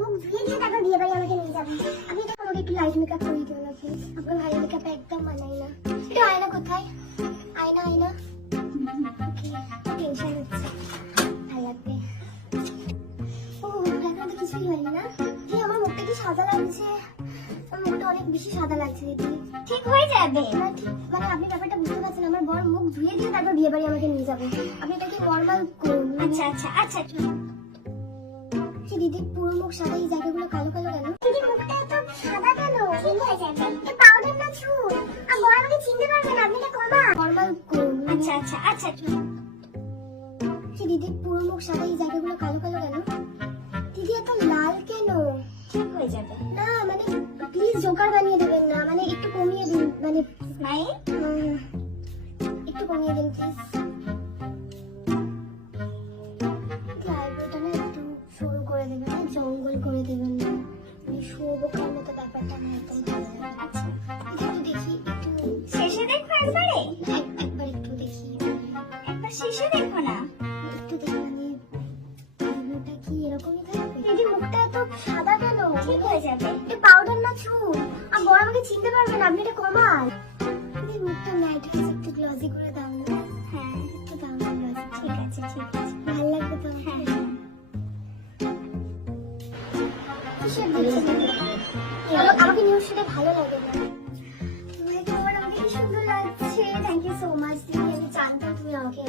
মুখ ধুয়ে দিয়ে তারপর বিয়ে বাড়ি আমাকে নিয়ে যাবে আপনি দেখুন আমাকে একটু লাইট মেকআপ করে দিও না প্লিজ আপনার ভাই মেকআপ একদম মানাই না। আয়না কোথায়? আয়না আয়না। টেনশন হচ্ছে। ভালো লাগবে ও এখন তো কিছুই হয়নি না? কি আমার মুখটা কি সাদা লাগছে? আমার মুখটা অনেক বেশি সাদা লাগছে দিদি ঠিক হয়ে যাবে। না ঠিক মানে আপনি ব্যাপারটা বুঝতে পারছেন আমার বর মুখ ধুয়ে দিয়ে তারপর বিয়ে বাড়ি আমাকে নিয়ে যাবে। আপনি এটাকে নর্মাল করুন। আচ্ছা আচ্ছা আচ্ছা কি দিদি পুরো মুখ সাদা এই জায়গাগুলো কালো কালো কেন? দিদি মুখটা এত সাদা কেন? ঠিক হয়ে যাবে এটা পাউডার না চুল আর বড় আমাকে চিনতে পারবে না আপনি এটা কমা। নরমাল করুন আচ্ছা আচ্ছা আচ্ছা কি দিদি পুরো মুখ সাদা এই জায়গাগুলো কালো কালো কেন? দিদি এত লাল কেন? ঠিক হয়ে যাবে। না মানে প্লিজ জোকার বানিয়ে দেবেন না মানে একটু কমিয়ে দিন মানে স্মাইল একটু কমিয়ে দিন প্লিজ মানে মতো ব্যাপারটা আমার একদম ভালো লাগে একটু দেখি একটু শেষে দেখো একবারে? একবার একটু দেখি। একবার শেষে দেখো না? একটু দেখি আইব্রোটা কি এরকমই থাকবে? দিদি মুখটা এত সাদা কেন? ঠিক হয়ে যাবে? এটা পাউডার না চুল আর বড় আমাকে চিনতে পারবে না আপনি এটা কমান দিদি মুখটা লাইট হয়েছে একটু গ্লসি করে সে আমাকে নিউজ শুনে ভালো লাগে না। তুমি তোমার আমাকে সুন্দর লাগছে। থ্যাংক ইউ সো মাচ তুমি আমি জানতাম তুমি আমাকে